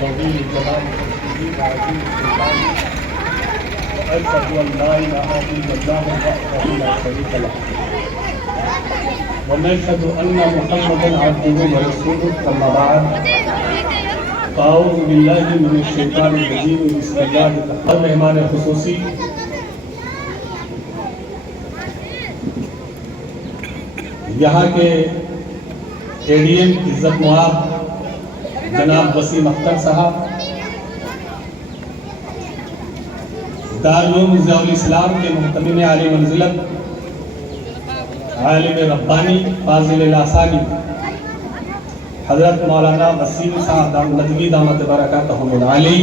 العظيم الجلال والتكريم العظيم السلطان وأشهد أن لا إله إلا الله وحده لا شريك له ونشهد أن محمدا عبده ورسوله أما بعد فأعوذ بالله من الشيطان الرجيم بسم الله الرحمن الرحيم مہمان خصوصی یہاں کے اے ڈی ایم عزت مآب جناب وسیم اختر صاحب، دارالعلوم ضیاء الاسلام کے محتمم عالی منزلت عالم ربانی فاضل لاثانی حضرت مولانا وسیم صاحب ندوی دامت برکاتہم العالی،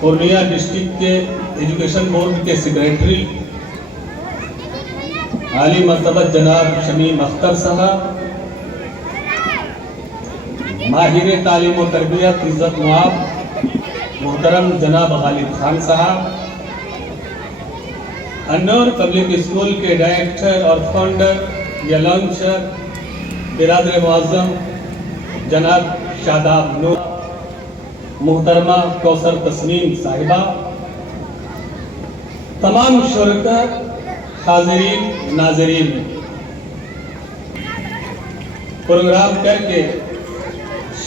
پورنیہ ڈسٹرکٹ کے ایجوکیشن بورڈ کے سیکریٹری عالی مرتبہ جناب شمیم اختر صاحب، ماہر تعلیم و تربیت عزت مآب محترم جناب غالب خان صاحب، انور پبلک اسکول کے ڈائریکٹر اور فاؤنڈر یا لانچر برادر معظم جناب شاداب نور، محترمہ کوثر تسنیم صاحبہ، تمام شرکاء، حاضرین ناظرین، پروگرام کر کے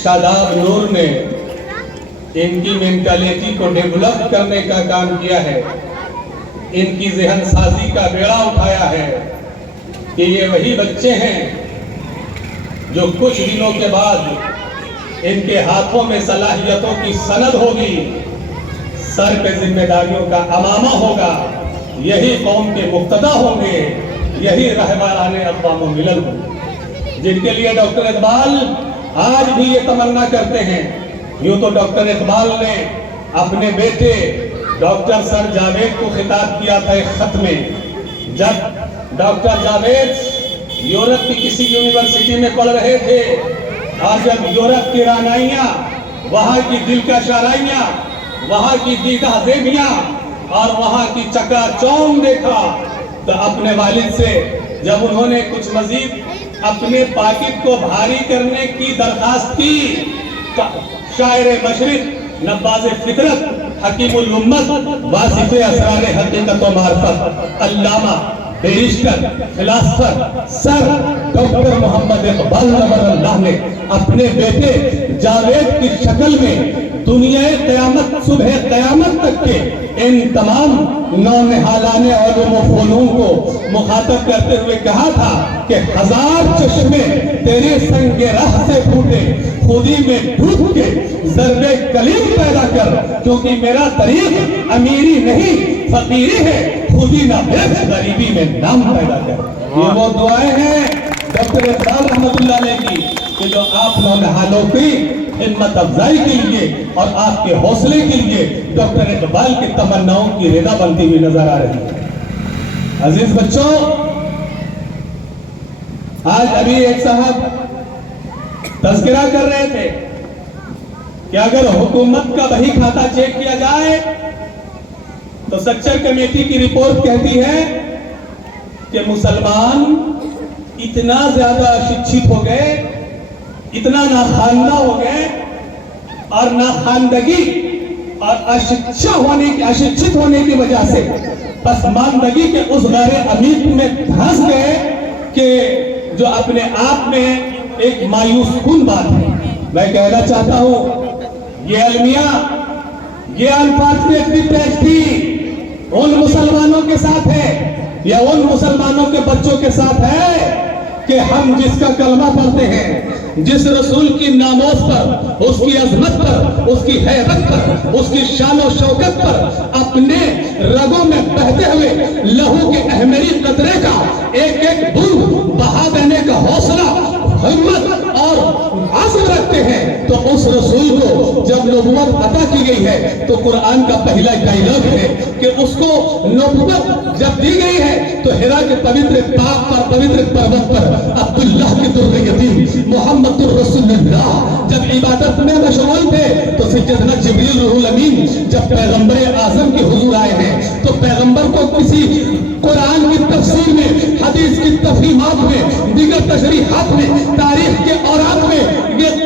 شاداب نور نے ان کی مینٹالٹی کو ڈیولپ کرنے کا کام کیا ہے، ان کی ذہن سازی کا بیڑا اٹھایا ہے کہ یہ وہی بچے ہیں جو کچھ دنوں کے بعد ان کے ہاتھوں میں صلاحیتوں کی سند ہوگی، سر پہ ذمہ داریوں کا امامہ ہوگا، یہی قوم کے مقتدی ہوں گے، یہی رہبران اقوام ملل ہوں گے، جن کے لیے ڈاکٹر اقبال آج بھی یہ تمنا کرتے ہیں۔ یوں تو ڈاکٹر اقبال نے اپنے بیٹے ڈاکٹر سر جاوید کو خطاب کیا تھا ایک خط میں، جب ڈاکٹر جاوید یورپ کی کسی یونیورسٹی میں پڑھ رہے تھے اور جب یورپ کی رانائیاں، وہاں کی دلکش آرائیاں، وہاں کی دیدہ زیبیاں اور وہاں کی چکا چوند دیکھا تو اپنے والد سے جب انہوں نے کچھ مزید اپنے پاکٹ کو بھاری کرنے کی درخواست کی، شاعر مشرق، نباز فطرت، حکیم الامت، واصف اسرار حقیقت و معرفت، علامہ، بیرسٹر، فلاسفر سر ڈاکٹر محمد اقبال نور اللہ نے اپنے بیٹے جاوید کی شکل میں دنیا قیامت، صبح قیامت تک کے ان تمام نونہالان علوم و فنون کو مخاطب کرتے ہوئے کہا تھا کہ ہزار چشمے تیرے سنگ راہ سے پھوٹے، خودی میں ڈوب کے ضرب کلیم پیدا کر، کیونکہ میرا طریق امیری نہیں فقیری ہے، خودی نہ بیچ غریبی میں نام پیدا کر۔ یہ وہ دعائیں ہیں ڈاکٹر اقبال رحمت اللہ علیہ کی کہ جو آپ نونہالوں کی ہمت افزائی کے لیے اور آپ کے حوصلے کے لیے ڈاکٹر اقبال کی تمناؤں کی رضا بنتی ہوئی نظر آ رہی ہے۔ عزیز بچوں، آج ابھی ایک صاحب تذکرہ کر رہے تھے کہ اگر حکومت کا بہی کھاتا چیک کیا جائے تو سچر کمیٹی کی رپورٹ کہتی ہے کہ مسلمان اتنا زیادہ اشکشت ہو گئے، اتنا ناخواندہ ہو گئے اور ناخواندگی اور اشکشت ہونے کی وجہ سے پسماندگی کے اس غیر عمیق میں دھنس گئے کہ جو اپنے آپ میں ایک مایوس کن بات ہے۔ میں کہنا چاہتا ہوں یہ المیہ، یہ انفارچونیٹلی ٹیسٹی ان مسلمانوں کے ساتھ ہے یا ان مسلمانوں کے بچوں کے ساتھ ہے کہ ہم جس کا کلمہ پڑھتے ہیں، جس رسول کی ناموس پر، اس کی عظمت پر، اس کی حیبت پر، اس کی شان و شوکت پر اپنے رگوں میں بہتے ہوئے لہو کے احمری قطرے کا ایک ایک بوند بہا دینے کا حوصلہ، ہمت اور عزم رکھتے ہیں، تو اس رسول کو جب نبوت عطا کی گئی ہے تو قرآن کا پہلا ڈائیلاگ ہے کہ اس کو نبوت جب دی گئی ہے تو ہرا کے پوتر پاک پر، پوتر پروت پر عبداللہ کی در یتیم محمد الرسول اللہ جب عبادت میں مشغول تھے تو سیدنا جبریل روح الامین جب پیغمبر اعظم کے حضور آئے ہیں تو پیغمبر کو کسی قرآن کی تفسیر میں، حدیث کی تفہیمات میں، دیگر تشریحات میں، تاریخ کے اوراق میں یہ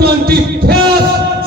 23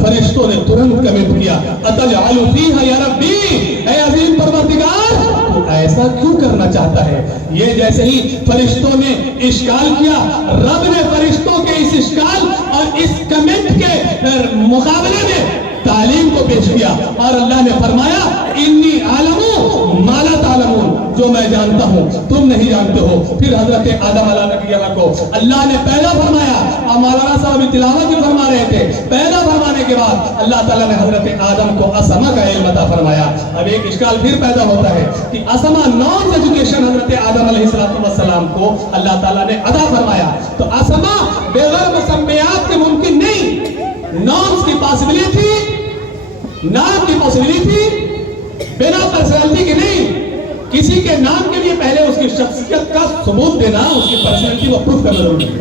فرشتوں نے ترنت کمنٹ کیا اتجعل فیہا یا ربی، اے عظیم پروردگار تو ایسا کیوں کرنا چاہتا ہے؟ یہ جیسے ہی فرشتوں نے اشکال کیا، رب نے فرشتوں کے اس اشکال اور اس کمنٹ کے مقابلے میں تعلیم کو پیش کیا، اور اللہ نے فرمایا انی عالم ما لا تعلمون، جو میں جانتا ہوں تم نہیں جانتے ہو۔ پھر حضرت آدم علیہ نبی اللہ کو اللہ نے پیدا فرمایا، اور مولانا صاحب بھی تلاوت بھی فرما رہے تھے، پیدا فرمانے کے بعد اللہ تعالیٰ نے حضرت آدم کو اسما کا علم عطا فرمایا۔ اب ایک اشکال پھر پیدا ہوتا ہے کہ اسما نان ایجوکیشن حضرت آدم علیہ السلام کو اللہ تعالیٰ نے عطا فرمایا، تو اسما بغیر مسمیات کے ممکن نہیں، نامز کی پاسبلٹی، نام کی پاسبلٹی بنا پرسنالٹی کی نہیں، کسی کے نام کے لیے پہلے اس کی شخصیت کا ثبوت دینا، اس کی پرسنالٹی کو پروف کرنا ضروری ہے۔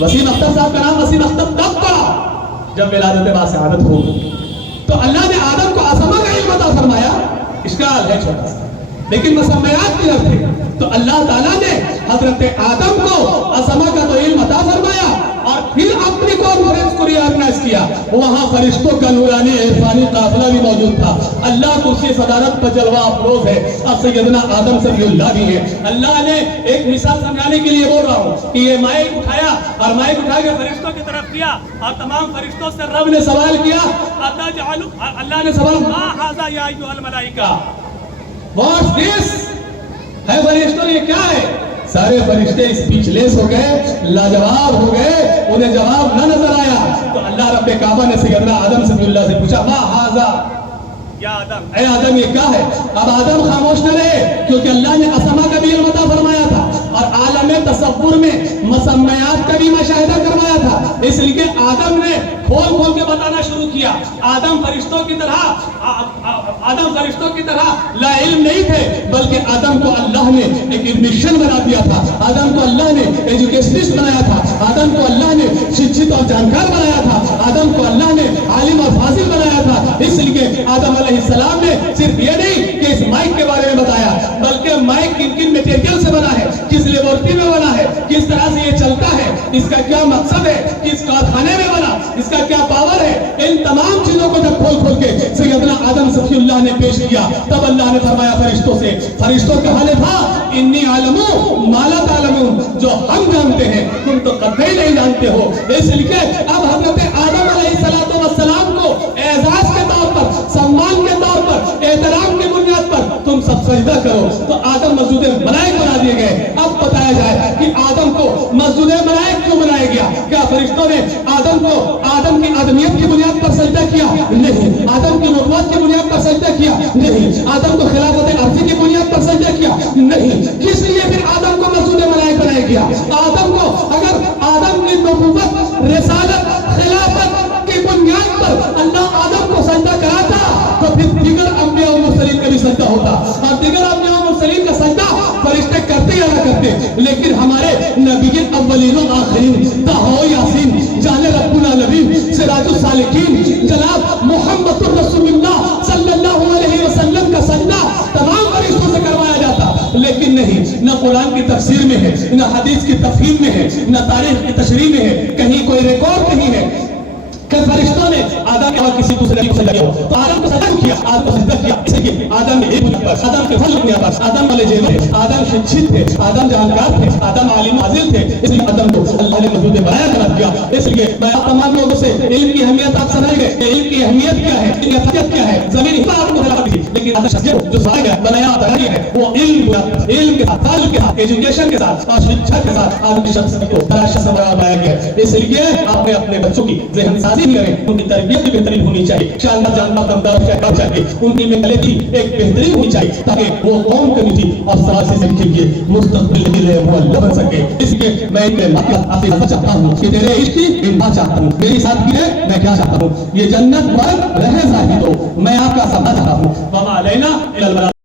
وسیم اختر صاحب کا نام وسیم اختر تب پڑا جب ولادت باسعادت ہو، تو اللہ نے آدم کو اسما کا علم عطا فرمایا، اشکال ہے چھوٹا سا، لیکن مسمیات کی طرف تھے، تو اللہ تعالیٰ نے حضرت آدم کو اسما کا تو علم عطا فرمایا، اور پھر اپنی کانفرنس کو ریارگنائز کیا، وہاں فرشتوں کا نورانی عرفانی قافلہ بھی موجود تھا، اللہ کرسی صدارت پر جلوہ افروز ہے، اور سیدنا آدم صلی اللہ بھی ہے۔ اللہ نے ایک مثال سمجھانے کے لیے بول رہا ہوں کہ یہ مائک اٹھایا، اور مائک اٹھا کے فرشتوں کی طرف کیا، اور تمام فرشتوں سے رب نے سوال کیا، اللہ نے سوال ما ھذا یا ایھا الملائکہ، واٹس دس، ہے فرشتوں یہ کیا ہے؟ سارے فرشتے اسپیچلیس ہو گئے، لاجواب ہو گئے، انہیں جواب نہ نظر آیا، تو اللہ رب کعبہ نے سیدنا آدم صلی اللہ سے پوچھا ما ھذا یا آدم، اے آدم یہ کیا ہے؟ اب آدم خاموش نہ رہے، کیونکہ اللہ نے اسما کا بھی علم عطا فرمایا تھا، اور عالم تصور میں مسمیات کا بھی مشاہدہ کروایا تھا، اس لیے آدم نے کھول کھول کے بتانا شروع کیا۔ آدم فرشتوں کی طرح لا علم نہیں تھے، بلکہ آدم کو اللہ نے ایک ایڈمیشن بنا دیا تھا، آدم کو اللہ نے ایجوکیشنسٹ بنایا تھا، آدم کو اللہ نے شکشت اور جانکار بنایا تھا، آدم کو اللہ نے عالم اور فاضل بنایا تھا۔ اس لیے آدم علیہ السلام نے صرف یہ نہیں کہ اس مائک کے بارے میں بتایا، بلکہ مائک کن کن میٹیریل سے بنا ہے، کس لیبورٹری میں بنا ہے، کس طرح سے یہ چلتا ہے، اس کا کیا مقصد ہے، کس کارخانے میں بنا، اس کا کیا پاور ہے، ان تمام چیزوں کو جب کھول کھول کے سیدنا آدم صفی اللہ نے پیش کیا، تب اللہ نے فرمایا فرشتوں سے، فرشتوں کا حال تھا انی عالم ما لا تعلمون، جو ہم جانتے ہیں تم تو قطعی نہیں جانتے ہو۔ اس لیے اب حضرت آدم علیہ السلام کو اعزاز کے طور پر، سمان کے طور پر، احترام کی بنیاد پر تم سب سجدہ کرو، تو آدم مسجود ملائک بنا دیے گئے۔ اب بتایا جائے کہ آدم کو مسجود ملائک کیوں بنایا گیا؟ کیا فرشتوں نے آدم کی آدمیت کی بنیاد پر سجدہ کیا؟ نہیں۔ آدم کی نبوت کی بنیاد پر سجدہ کیا؟ نہیں۔ آدم کو خلافت عرضی کی بنیاد پر سجدہ کیا؟ نہیں۔ کس لیے پھر آدم کو مسجود ملائک بنایا گیا؟ آدم کو اگر آدم کی نبوت، رسالت، خلافت کی بنیاد پر اللہ آدم کو سجدہ کراتا، تو پھر دیگر انبیاء و مرسلین کا بھی سجدہ ہوتا، اور دیگر انبیاء و مرسلین کا سجدہ فرشتے کرتے یا نہ کرتے، لیکن ہمارے نبی اولین و آخرین طٰہٰ یاسین جان رب العالمین سراج السالکین جناب محمد رسول اللہ صلی اللہ علیہ وسلم کا سجدہ تمام فرشتوں سے کروایا جاتا، لیکن نہیں، نہ قرآن کی تفسیر میں ہے، نہ حدیث کی تفہیم میں ہے، نہ تاریخ کی تشریح میں ہے، کہیں کوئی ریکارڈ نہیں ہے کہ فرشتوں نے آدم کے بعد کسی دوسرے کو سجدہ کیا، تو آدم کو سجدہ کیا، آدم کو سجدہ کیا، اس لیے آدم کے علم پر، آدم کے فضل پر، آدم والے جیل تھے، آدم شکشت تھے، آدم جانکار تھے، آدم عالم فاضل تھے، اس لیے آدم کو اللہ نے مسجود ملائک بنا دیا۔ اس لیے میں آپ تمام لوگوں سے علم کی اہمیت آپ سنائیں گے، علم کی اہمیت کیا ہے، علم کی اہمیت کیا ہے، زمین ہی آپ کو خلافت دی، لیکن آدم شخصیت جو ظاہر ہے بنایا داری ہے، وہ علم کے ساتھ، تعلق کے ساتھ، ایجوکیشن کے ساتھ اور شکشا کے ساتھ آدم کی شخصیت کو تراشا سے بنایا گیا ہے۔ اس لیے آپ نے اپنے بچوں کی ذہن سازی کریں، ان کی تربیت بھی بہترین ہونی چاہیے، شاندار جانباز دمدار شہر چاہیے، ان کی مینٹلٹی ایک بہترین ہونی چاہیے، تاکہ وہ قوم کمیونٹی اور سماج سے کے لیے مستقبل کے لیے معلّہ بن سکے۔ اس لیے میں ان کے مطلب آپ سے بتا چاہتا ہوں کہ تیرے عشق کی امداد چاہتا ہوں، میری سادگی ہے، میں کیا چاہتا ہوں، یہ جنت پر رہے زاہد ہو، میں آپ کا سبا چاہتا ہوں۔ وما علینا الا البلاغ۔